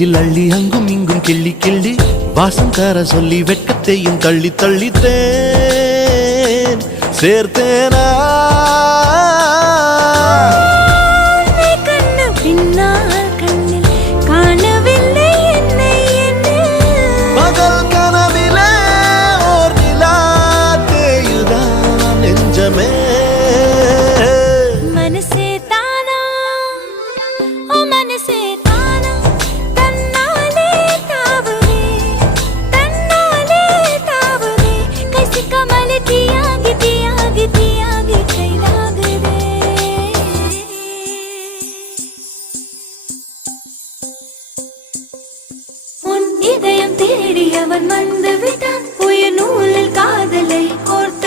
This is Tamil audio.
நெஞ்சில் அள்ளி அங்கும் இங்கும் கிள்ளி கிள்ளி வாசம் தர சொல்லி வெட்கத்தையும் தள்ளி தள்ளித்தேன் சேர்த்தேனா பகல் கனவிலே ஓர் நிலா தேயுதான் நெஞ்சமே இதயம் தேடி அவன் வந்து விட்டான் உயிர் நூலில் காதலை கோர்த்து